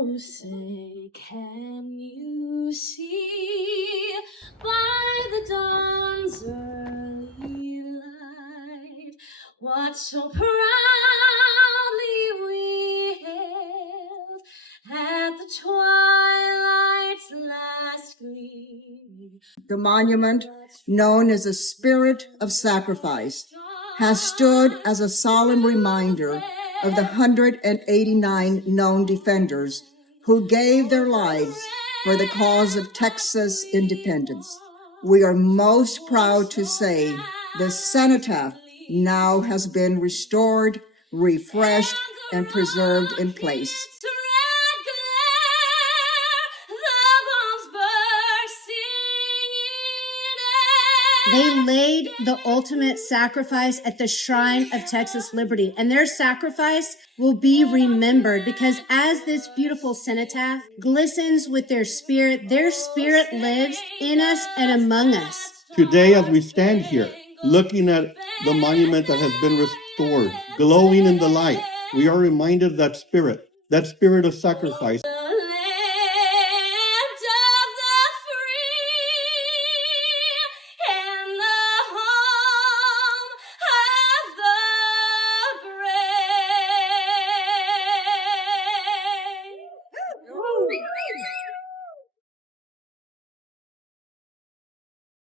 Oh, say, can you see by the dawn's early light what so proudly we hailed at the twilight's last gleaming? The monument, known as the Spirit of Sacrifice, has stood as a solemn reminder of the 189 known defenders who gave their lives for the cause of Texas independence. We are most proud to say the cenotaph now has been restored, refreshed, and preserved in place. They laid the ultimate sacrifice at the shrine of Texas liberty, and their sacrifice will be remembered because as this beautiful cenotaph glistens with their spirit lives in us and among us. Today, as we stand here, looking at the monument that has been restored, glowing in the light, we are reminded of that spirit of sacrifice.